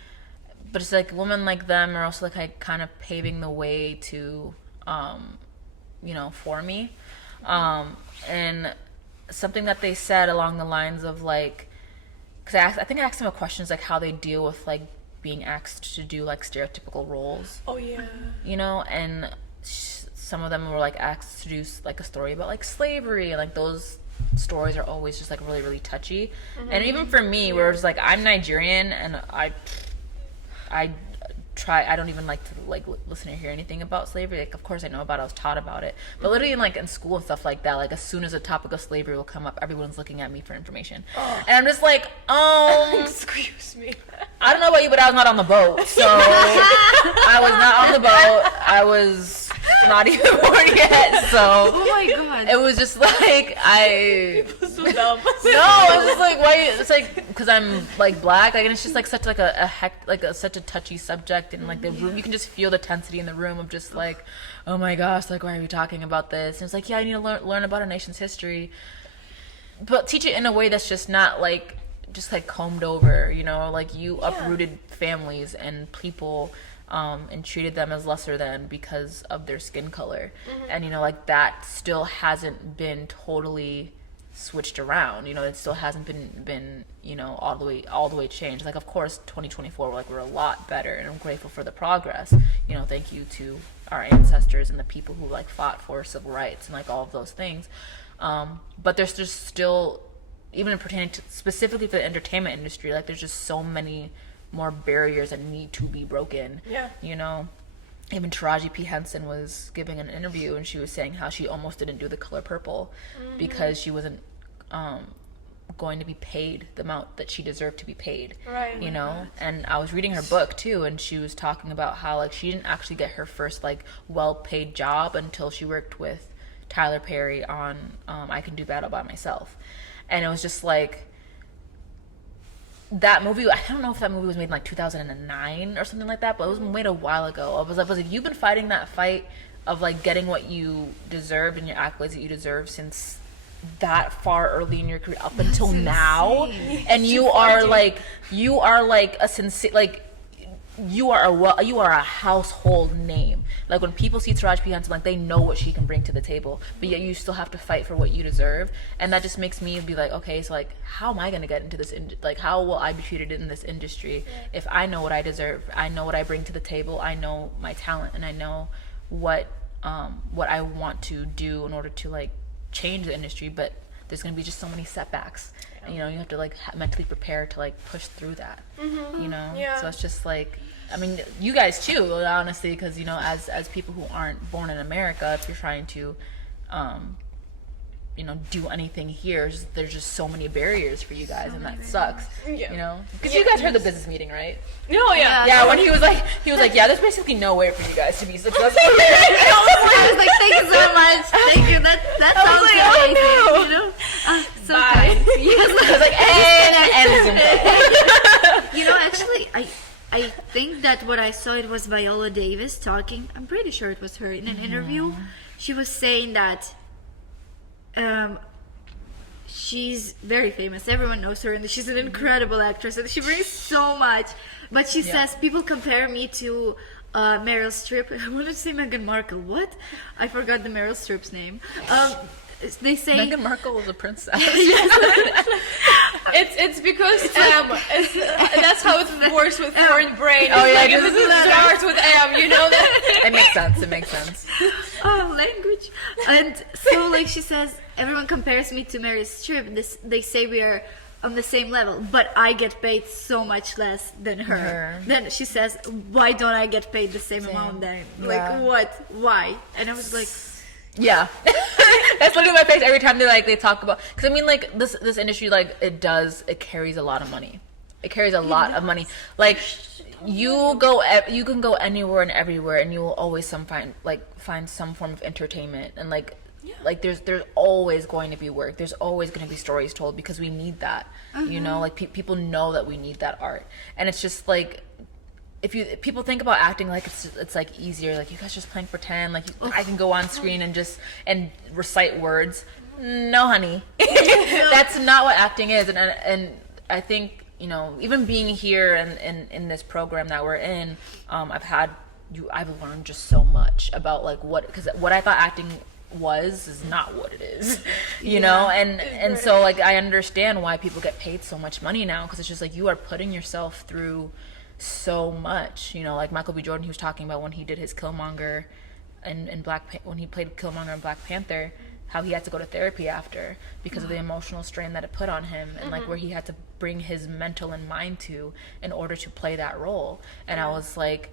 but it's like women like them are also like kind of paving the way to, you know, for me. And something that they said along the lines of like, because I think I asked them a question, like how they deal with like being asked to do like stereotypical roles. Oh yeah. You know, and some of them were like asked to do like a story about like slavery, and like those stories are always just like really, really touchy. And even for me, where it's like I'm Nigerian and I don't even like to like listen or hear anything about slavery. Like, of course I know about it, I was taught about it, but literally in school and stuff like that, like as soon as a topic of slavery will come up, everyone's looking at me for information. And I'm just like, excuse me. I don't know about you, but I was not on the boat, so I was not on the boat. I was not even born yet, so Oh my god. it was just like So dumb. no, it's just like why? It's like because I'm like black, like, and it's just like such like such a touchy subject, and like the room, you can just feel the tensity in the room of just like, oh my gosh, like why are we talking about this? And it's like, yeah, I need to learn about a nation's history, but teach it in a way that's just not like just like combed over, you know, like you uprooted families and people. And treated them as lesser than because of their skin color. And, you know, like that still hasn't been totally switched around. You know, it still hasn't been you know, all the way changed. Like, of course, 2024, like we're a lot better, and I'm grateful for the progress. You know, thank you to our ancestors and the people who like fought for civil rights and like all of those things. But there's just still, even pertaining to specifically for the entertainment industry, like there's just so many more barriers that need to be broken. Yeah. You know, even Taraji P. Henson was giving an interview, and she was saying how she almost didn't do The Color Purple because she wasn't going to be paid the amount that she deserved to be paid. Right. You know, and I was reading her book too, and she was talking about how like she didn't actually get her first like well-paid job until she worked with Tyler Perry on I Can Do Battle by Myself. And it was just like, that movie, I don't know if that movie was made in like 2009 or something like that, but it was made a while ago. I was like, you've been fighting that fight of like getting what you deserved and your accolades that you deserve since that far early in your career up until now, and you are like a sincere, like you are a household name. Like when people see Taraji P. Henson, like they know what she can bring to the table, but yet you still have to fight for what you deserve. And that just makes me be like, okay, so like how am I going to get into this like how will I be treated in this industry if I know what I deserve, I know what I bring to the table, I know my talent, and I know what I want to do in order to like change the industry, but there's going to be just so many setbacks. And, you know, you have to like mentally prepare to like push through that. You know, so it's just like, I mean, you guys too, honestly, because you know, as people who aren't born in America, if you're trying to, you know, do anything here, there's just so many barriers for you guys, and that sucks. You know, because you guys heard the business meeting, right? No, Yeah, when he was like, yeah, there's basically no way for you guys to be successful. I was like, thank you so much. Thank you. That sounds amazing. no. You know, so Bye. kind. Yes, I was like, and you know, actually, I think that what I saw, it was Viola Davis talking. I'm pretty sure it was her in an interview. She was saying that she's very famous. Everyone knows her, and she's an incredible actress, and she brings so much. But she says people compare me to Meryl Streep. I wanted to say Meghan Markle. What? I forgot the Meryl Streep's name. They say Meghan Markle was a princess. It's because that's how it works with foreign brain. Oh, yeah, Like, this it starts with M, you know that? It makes sense. oh, language. And so, like, she says, everyone compares me to Meryl Streep. They say we are on the same level, but I get paid so much less than her. Then she says, why don't I get paid the same amount then? Like, what? Why? And I was like, yeah. That's literally my face every time they talk about, because I mean, like this industry, like it carries a lot of money. It carries a lot of money. Like you can go anywhere and everywhere, and you will always find some form of entertainment, and like there's always going to be work. There's always going to be stories told, because we need that. You know, like people know that we need that art, and it's just like, if people think about acting like it's like easier, like you guys just playing pretend, like I can go on screen and recite words. No, honey, that's not what acting is. And I think, you know, even being here and in this program that we're in, I've learned just so much about like because what I thought acting is not what it is, you know, and so like I understand why people get paid so much money now, because it's just like you are putting yourself through so much, you know, like Michael B. Jordan, he was talking about when he did his Killmonger when he played Killmonger in Black Panther, how he had to go to therapy after because of the emotional strain that it put on him, and like where he had to bring his mental and mind to in order to play that role. And I was like,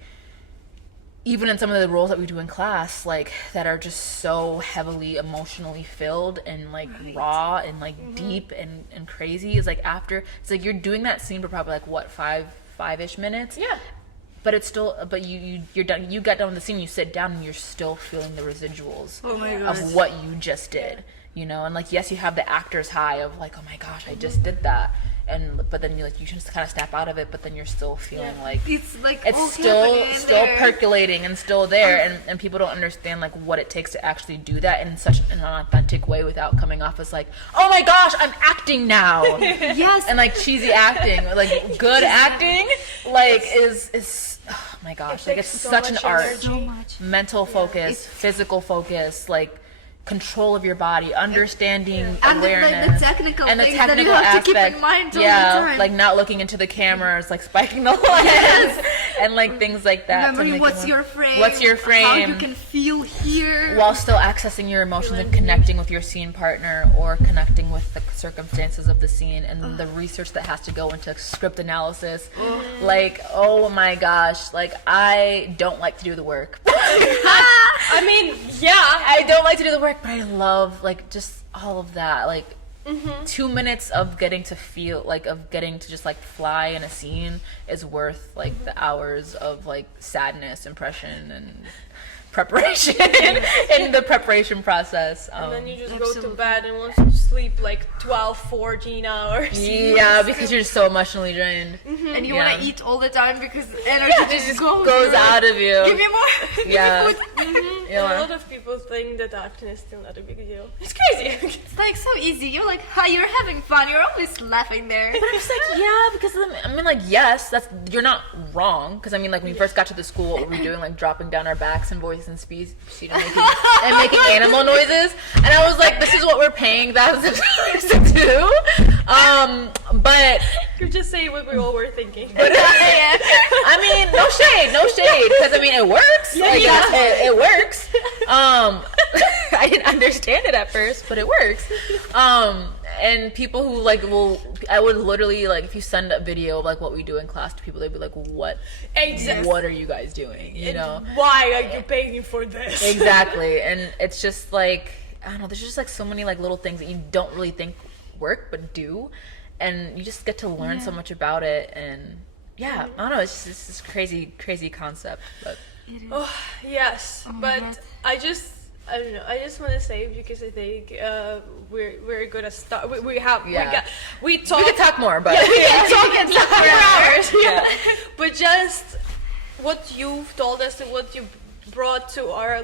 even in some of the roles that we do in class, like that are just so heavily emotionally filled and like raw and like deep and crazy, is like after, it's like you're doing that scene for probably like what, five-ish minutes, but it's still, but you're done, you got done with the scene, you sit down and you're still feeling the residuals of what you just did, you know. And like, yes, you have the actor's high of like, oh my gosh, I just did that, but then you just kind of snap out of it, but then you're still feeling like it's still percolating and still there, and people don't understand like what it takes to actually do that in such an authentic way without coming off as like, oh my gosh, I'm acting now. Yes. And like cheesy acting, like good acting, like is oh my gosh, like it's such an art. So much. Mental focus, physical focus, like control of your body, understanding awareness, and the technical and the things technical that you have aspect, to keep in mind all the time. like not looking into the cameras, like spiking the lens, and like things like that. Remembering what's your frame, how you can feel here, while still accessing your emotions and connecting with your scene partner or connecting with the circumstances of the scene, and the research that has to go into script analysis. Like, oh my gosh, like I don't like to do the work. I mean, I don't like to do the work, but I love like just all of that, like 2 minutes of getting to feel like, of getting to just like fly in a scene is worth like the hours of like sadness, impression, and preparation in the preparation process. And then you just go to bed and want to sleep like 12, 14 hours. Yeah, because you're so emotionally drained. And you want to eat all the time because energy just goes out of you. Give me more. Yeah. Give me food. And a lot of people think that acting is still not a big deal. It's crazy. It's like so easy. You're like, hi, you're having fun. You're always laughing there. But I'm just like, yeah, because I mean, like, yes, you're not wrong. Because I mean, like, when we first got to the school, what were we doing? Like, dropping down our backs and voice and speech and making animal noises. And I was like, this is what we're paying thousands of dollars to do. But you're just saying what we all were thinking. I mean, no shade, because I mean, it works. It works. I didn't understand it at first, but it works. And people who like I would literally, like, if you send a video of like what we do in class to people, they'd be like, what are you guys doing, you know? Why are you paying for this? Exactly. And it's just like, I don't know, there's just like so many like little things that you don't really think work but do, and you just get to learn so much about it. And I don't know, it's just this crazy concept. But yes, but I don't know. I just want to say, because I think we're gonna start. We talk. We could talk more, but we can talk for hours. Yeah. But just what you've told us and what you brought to our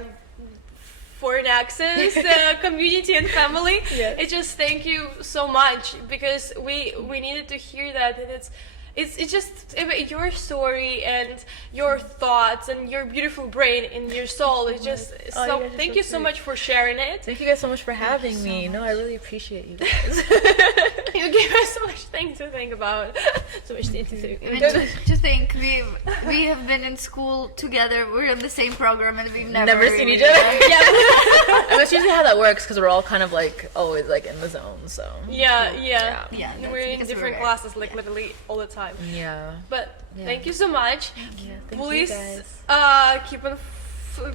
foreign accents community and family. It's just, thank you so much, because we needed to hear that, and it's just your story and your thoughts and your beautiful brain and your soul. It's just thank you so much for sharing it. Thank you guys so much for having me. No, I really appreciate you guys. You gave us so much things to think about. So much things to think. To think we have been in school together. We're in the same program and we've never seen each other. And that's usually how that works, because we're all kind of like always like in the zone. So yeah. And we're in different classes, like literally all the time. Yeah. But thank you so much. Thank Please you guys.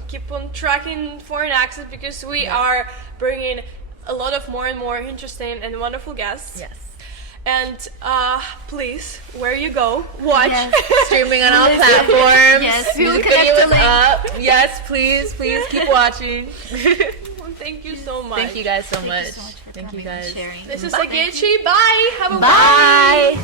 keep on tracking foreign accents, because we are bringing a lot of more and more interesting and wonderful guests. Yes. And please, where you go, watch. Streaming on all platforms. Yes, we will Music connect the videos link. up. Yes, please keep watching. Thank you so much. Thank you guys so much. Thank you so much for Thank you coming and guys. sharing. This is Ogechi. Bye. Have a Bye.